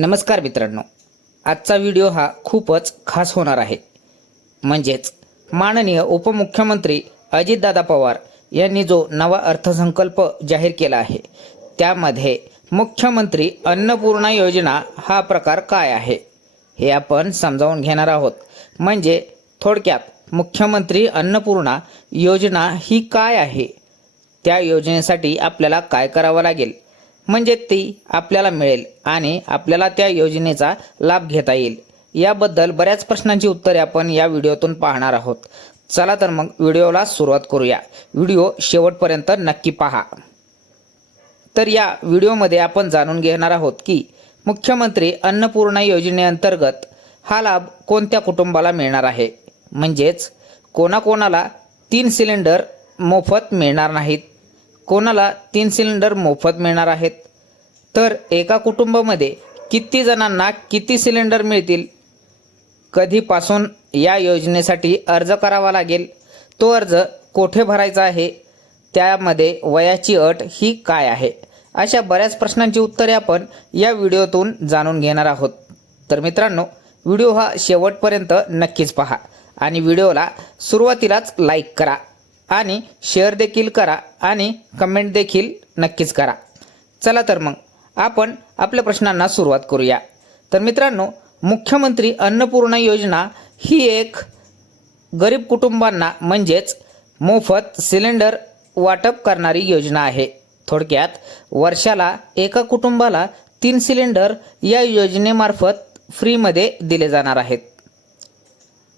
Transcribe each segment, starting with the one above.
नमस्कार मित्रांनो. आजचा व्हिडिओ हा खूपच खास होणार आहे. म्हणजेच माननीय उपमुख्यमंत्री अजितदादा पवार यांनी जो नवा अर्थसंकल्प जाहीर केला आहे त्यामध्ये मुख्यमंत्री अन्नपूर्णा योजना हा प्रकार काय आहे हे आपण समजावून घेणार आहोत. म्हणजे थोडक्यात मुख्यमंत्री अन्नपूर्णा योजना ही काय आहे त्या योजनेसाठी आपल्याला काय करावं लागेल म्हणजे ती आपल्याला मिळेल आणि आपल्याला त्या योजनेचा लाभ घेता येईल. याबद्दल बऱ्याच प्रश्नांची उत्तरे आपण या व्हिडिओतून पाहणार आहोत. चला तर मग व्हिडिओला सुरुवात करूया. व्हिडिओ शेवटपर्यंत नक्की पहा. तर या व्हिडिओमध्ये आपण जाणून घेणार आहोत की मुख्यमंत्री अन्नपूर्णा योजनेअंतर्गत हा लाभ कोणत्या कुटुंबाला मिळणार आहे? म्हणजेच कोणाकोणाला तीन सिलेंडर मोफत मिळणार नाहीत? कोणाला तीन सिलेंडर मोफत मिळणार आहेत? तर एका कुटुंबामध्ये किती जणांना किती सिलेंडर मिळतील? कधीपासून या योजनेसाठी अर्ज करावा लागेल? तो अर्ज कोठे भरायचा आहे? त्यामध्ये वयाची अट ही काय आहे? अशा बऱ्याच प्रश्नांची उत्तरे आपण या व्हिडिओतून जाणून घेणार आहोत. तर मित्रांनो व्हिडिओ हा शेवटपर्यंत नक्कीच पहा आणि व्हिडिओला सुरुवातीलाच लाईक करा. आणि शेअर देखील करा आणि कमेंट देखील नक्कीच करा. चला तर मग आपण आपल्या प्रश्नांना सुरुवात करूया. तर मित्रांनो मुख्यमंत्री अन्नपूर्णा योजना ही एक गरीब कुटुंबांना म्हणजेच मोफत सिलेंडर वाटप करणारी योजना आहे. थोडक्यात वर्षाला एका कुटुंबाला तीन सिलेंडर या योजनेमार्फत फ्रीमध्ये दिले जाणार आहेत.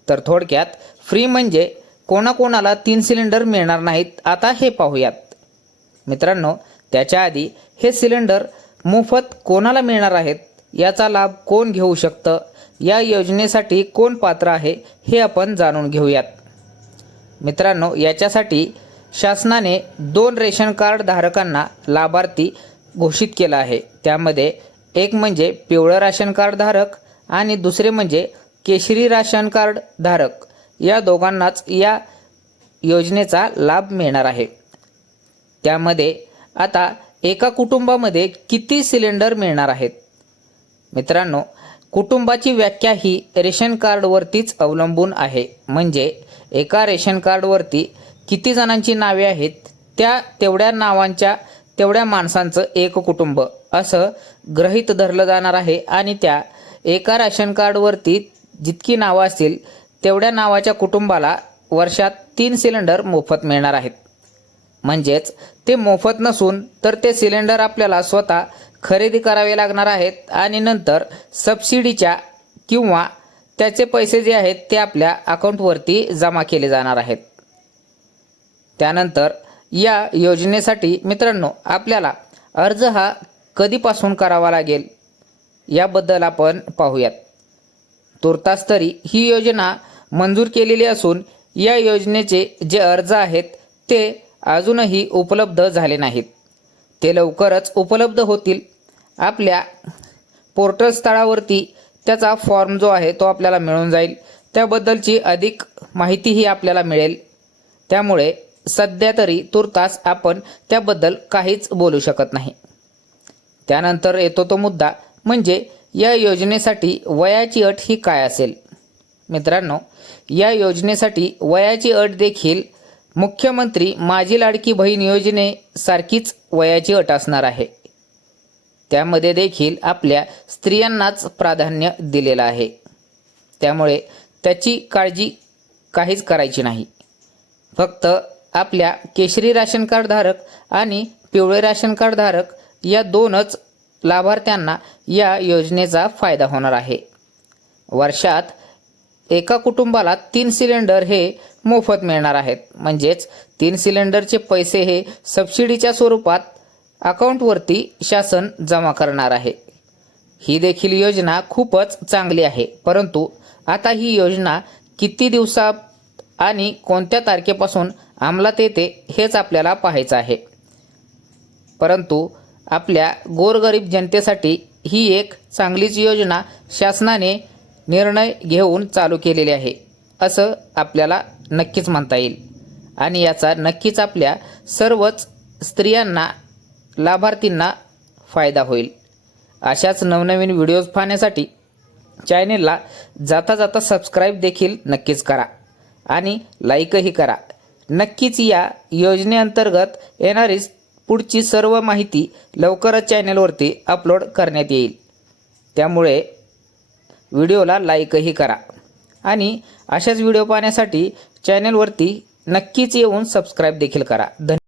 तर थोडक्यात फ्री म्हणजे कोणाकोणाला तीन सिलेंडर मिळणार नाहीत. आता हे पाहूयात. मित्रांनो त्याच्या आधी हे सिलेंडर मोफत कोणाला मिळणार आहेत याचा लाभ कोण घेऊ शकतं या योजनेसाठी कोण पात्र आहे हे आपण जाणून घेऊयात. मित्रांनो याच्यासाठी शासनाने दोन रेशन कार्ड धारकांना लाभार्थी घोषित केलं आहे. त्यामध्ये एक म्हणजे पिवळं राशन कार्ड धारक आणि दुसरे म्हणजे केशरी राशन कार्ड धारक. या दोघांनाच या योजनेचा लाभ मिळणार आहे. त्यामध्ये आता एका कुटुंबामध्ये किती सिलेंडर मिळणार आहेत? मित्रांनो कुटुंबाची व्याख्या ही रेशन कार्डवरतीच अवलंबून आहे. म्हणजे एका रेशन कार्डवरती किती जणांची नावे आहेत? त्या तेवढ्या नावांच्या तेवढ्या माणसांचं एक कुटुंब. असं गृहीत धरलं जाणार आहे आणि त्या एका रेशन कार्डवरती जितकी नावं असतील तेवढ्या नावाच्या कुटुंबाला वर्षात तीन सिलेंडर मोफत मिळणार आहेत. म्हणजेच ते मोफत नसून तर ते सिलेंडर आपल्याला स्वतः खरेदी करावे लागणार आहेत आणि नंतर सबसिडीच्या किंवा त्याचे पैसे जे आहेत ते आपल्या अकाउंटवरती जमा केले जाणार आहेत. त्यानंतर या योजनेसाठी मित्रांनो आपल्याला अर्ज हा कधीपासून करावा लागेल याबद्दल आपण पाहूयात. तुर्तास तरी ही योजना मंजूर केलेली असून या योजनेचे जे अर्ज आहेत ते अजूनही उपलब्ध झाले नाहीत. ते लवकरच उपलब्ध होतील. आपल्या पोर्टल स्थळावरती त्याचा फॉर्म जो आहे तो आपल्याला मिळून जाईल. त्याबद्दलची अधिक माहितीही आपल्याला मिळेल. त्यामुळे सध्या तरी तुर्तास आपण त्याबद्दल काहीच बोलू शकत नाही. त्यानंतर येतो तो मुद्दा म्हणजे या योजनेसाठी वयाची अट ही काय असेल? मित्रांनो या योजनेसाठी वयाची अट देखील मुख्यमंत्री माझी लाडकी बहीण योजनेसारखीच वयाची अट असणार आहे. त्यामध्ये देखील आपल्या स्त्रियांनाच प्राधान्य दिलेलं आहे. त्यामुळे त्याची काळजी काहीच करायची नाही. फक्त आपल्या केशरी राशन कार्डधारक आणि पिवळे राशन कार्डधारक या दोनच लाभार्थ्यांना या योजनेचा फायदा होणार आहे. वर्षात एका कुटुंबाला तीन सिलेंडर हे मोफत मिळणार आहेत. म्हणजेच तीन सिलेंडरचे पैसे हे सबसिडीच्या स्वरूपात अकाउंटवरती शासन जमा करणार आहे. ही देखील योजना खूपच चांगली आहे. परंतु आता ही योजना किती दिवसात आणि कोणत्या तारखेपासून अंमलात येते हेच आपल्याला पाहायचं आहे. परंतु आपल्या गोरगरीब जनतेसाठी ही एक चांगलीच योजना शासनाने निर्णय घेऊन चालू केलेले आहे असं आपल्याला नक्कीच म्हणता येईल. आणि याचा नक्कीच आपल्या सर्वच स्त्रियांना लाभार्थींना फायदा होईल. अशाच नवनवीन व्हिडिओज पाहण्यासाठी चॅनेलला जाता जाता सबस्क्राईब देखील नक्कीच करा आणि लाईकही करा. नक्कीच या योजनेअंतर्गत येणारी पुढची सर्व माहिती लवकरच चॅनेलवरती अपलोड करण्यात येईल. त्यामुळे व्हिडिओला लाईकही करा. आणि अशाच व्हिडिओ पाहण्यासाठी चॅनेलवरती नक्कीच येऊन सबस्क्राईब देखील करा. धन्यवाद.